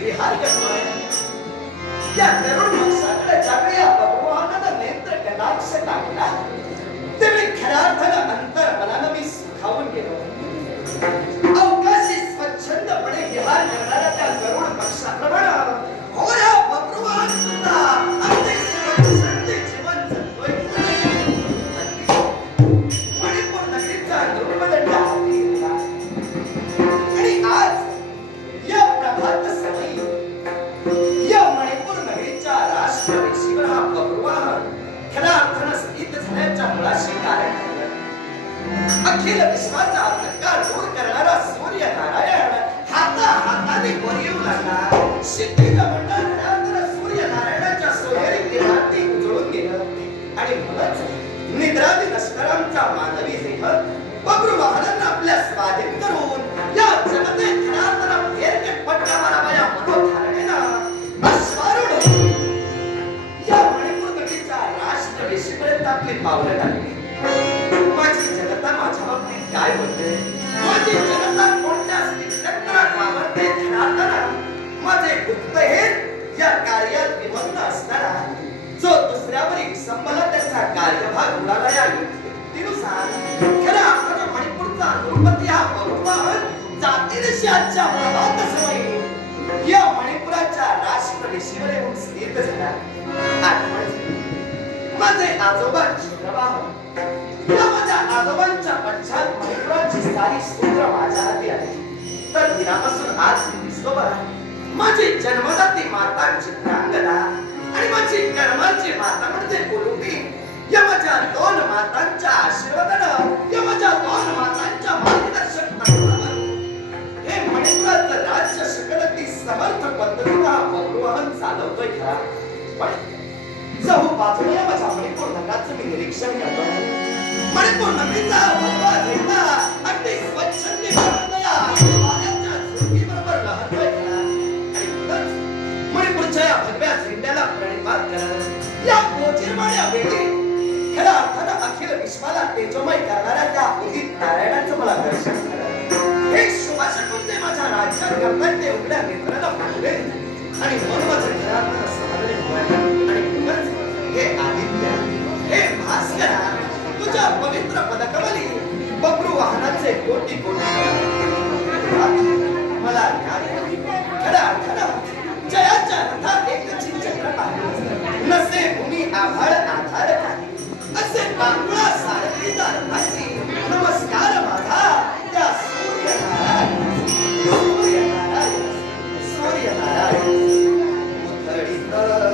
ವಿಹಾರ ಯಾರು ಸಕಲ ಜಗಯ ಭಗವಾನನ ನೇತ್ರಕ್ಕೆ ಲಾಗಿಸಲಾಗಿಲ್ಲ ತಿಳಿ ಖರಾರ್ಥನ लष्करांचा मानवी सिंह बब्रू वाहनांना आपल्या स्वाधीन करून या जगते फेरके या या मणिपूर आपली पावलं टाकली. माझी माझ्या बाबतीत काय बोलते? माझी जनता कोणत्या स्थित्यंतरात वावरते? खऱ्या माझे गुप्तहेर या कार्यात विभक्त असताना आठवण माझे आजोबा या माझ्या आजोबांच्या सारी सूत्र माझ्या हाती तर दिनापासून आज मी दिसतो बघा माझी जन्मदाती माता चित्रांगदा आणि माझी कर्माची माता म्हणजे कुलुंबी या माझ्या दोन मातांच्या आशीर्वादानं या माझ्या दोन मातांच्या मार्गदर्शक तत्वावर हे मणिपुराचं राज्य शकलती समर्थ पद्धतीनं हा बब्रुवाहन चालवतोय खरा पण जाऊ बाजूने माझ्या मी निरीक्षण करतो मणिपूर नगरीचा भगवा झेंडा अगदी लहरतोय आणि मणिपूरच्या या भगव्या झेंड्याला प्रणिपात करत या गोजीरवाण्या वेळी खऱ्या अर्थानं अखिल विश्वाला तेजोमय करणाऱ्या त्या उदित नारायणाचं मला दर्शन झालं. हे शुभाशकून ते माझ्या राज्यात करतायत ते उघड्या नेत्राला पाहिले आणि घरात हे आदित्य हे भास्करा तुझ्या पवित्र पदकमली बबरू वाहनाचे कोटी कोटी मला ज्ञान आहे. खऱ्या अर्थानं जयाच्या रथात एकची चक्र पाहिलं नसे भूमी आभाळ आधार काही असे बांगुळा सारथीचा रथाची नमस्कार माझा त्या सूर्यनारायण. सूर्यनारायण सूर्यनारायण. उथळीत जग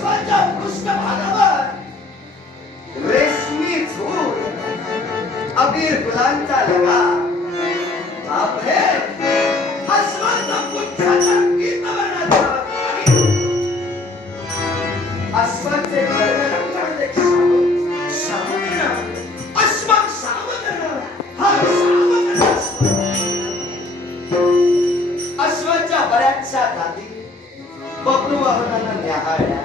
अगदी पृष्ठभागावर रेशमी झूल अबीर गुलांचा लगा बापरे अश्वाचा पुच्छाचा गीतवनाचा आणि अश्वाचे वर्णन हा अश्व. बऱ्याचशा जाती बबलूवाहनांना न्याहाळल्या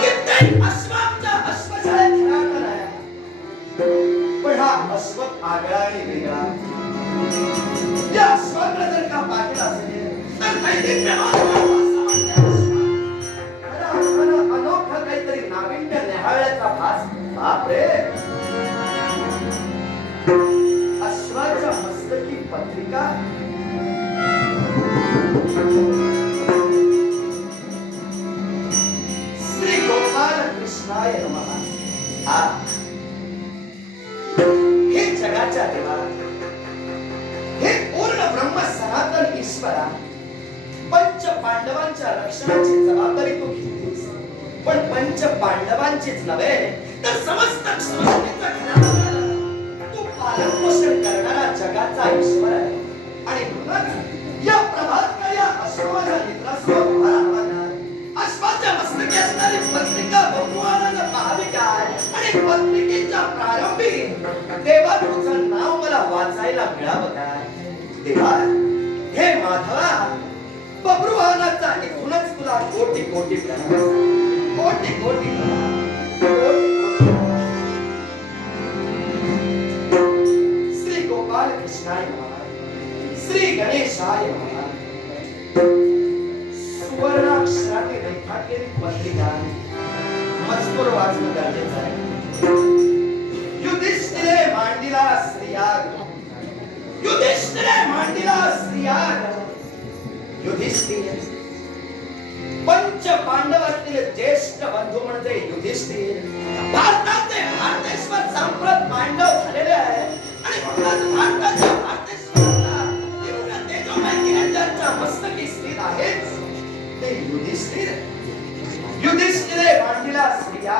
कित्येक अश्वाच्या अश्वशाळेत पण हा अश्व आगळा आणि वेगळा. या अश्वाकडे जर का पाहिलं असेल तर दैदिप्यमान अनोखं काहीतरी नाविन्य न्याहाळ्याचा भास. बापरे. पत्रिका. पांडवांचीच नव्हे तर समस्त तो पालन पोषण करणारा जगाचा ईश्वर आहे. आणि म्हणूनच या प्रभात या अश्वाच्या निद्रासमोर अश्वाच्या मस्तकी असणारी पत्रिका भगवानाला पाहावी काय आणि पत्रिकेच्या प्रारंभी देवा तुझं नाव मला वाचायला मिळावं काय देवा हे माधवा बब्रुवाहनाचा इथूनच तुला कोटी कोटी प्रणाम. कोटी कोटी प्रणाम. श्री गोपाल कृष्णाय श्री गणेशाय सुवर्णाक्षराने रेखाटलेली पत्रिका मजकूर वाचणं गरजेचं आहे युधिष्ठिरे मांडिला स्त्रियाग युधिष्ठिरे मांडिला स्त्रियाग पंच पांडवातील ज्येष्ठ बंधू म्हणजे युधिष्ठिर. भारताचे भारतेश्वर संप्रत पांडव झालेले आहे आणि म्हणूनच भारताच्या भारतेश्वराला एवढ्या तेजोमय निरंजनच्या मस्तकी स्थित आहेच ते युधिष्ठिर. युधिष्ठिरे मांडीला स्त्रिया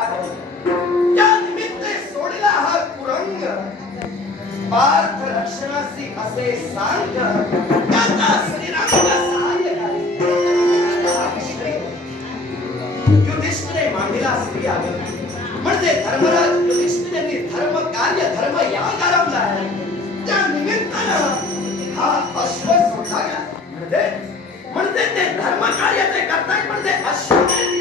या निमित्ते सोडला हा कुरंग. पार्थ रक्षणासी असे सांग. त्याचा म्हणजे धर्मराज युधिष्ठिरांनी धर्म कार्य धर्म याग आरंभला त्या निमित्तानं हा अश्व सोडला म्हणजे म्हणजे ते धर्म कार्य ते करताय म्हणजे अश्वमेध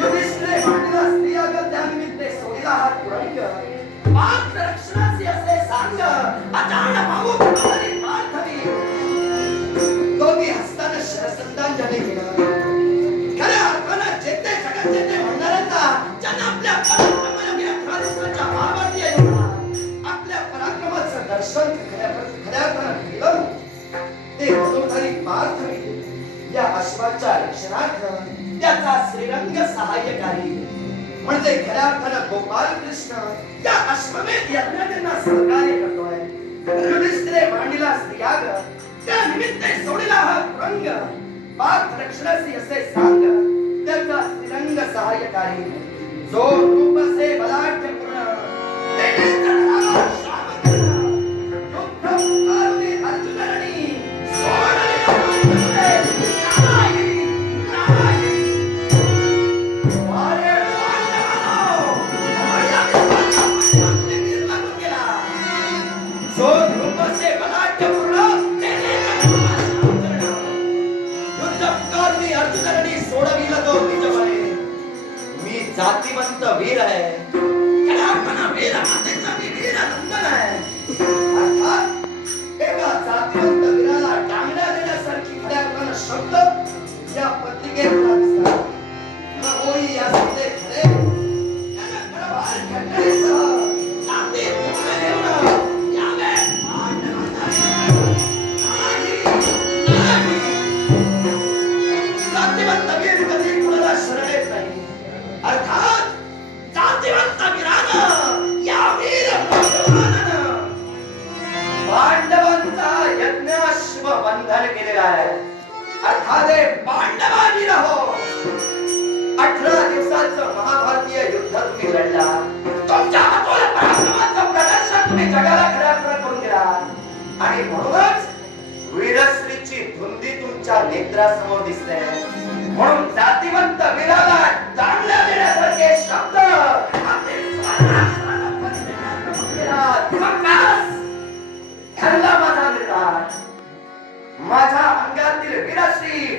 युधिष्ठिरे मागला स्त्रियाग त्या निमित्ते सोडला हा पुरंग पार्थ रक्षणा दर्शनार्थ त्याचा श्रीरंग सहाय्यकारी. म्हणजे खऱ्या गोपाल कृष्ण त्या अश्वमेध यज्ञांना सहकार्य करतोय. मांडिला स्त्रियाग त्या निमित्ते सोडिला हा रंग पार्थ रक्षणासी असे सांग त्याचा श्रीरंग सहाय्यकारी. जो रूप बलाढ्य पूर्ण पांडवांनी हो अठरा दिवसाचं महाभारतीय युद्ध तुम्ही लढला. तुमच्या हातोल पराक्रमाचं प्रदर्शन तुम्ही जगाला खऱ्या करून दिला. आणि म्हणूनच वीरश्रीची धुंदी तुमच्या नेत्रासमोर दिसते. म्हणून जातीवंत वीराला चांगल्या देण्यासारखे शब्द ठरला माझा निर्धार. माझ्या अंगातील वीरश्री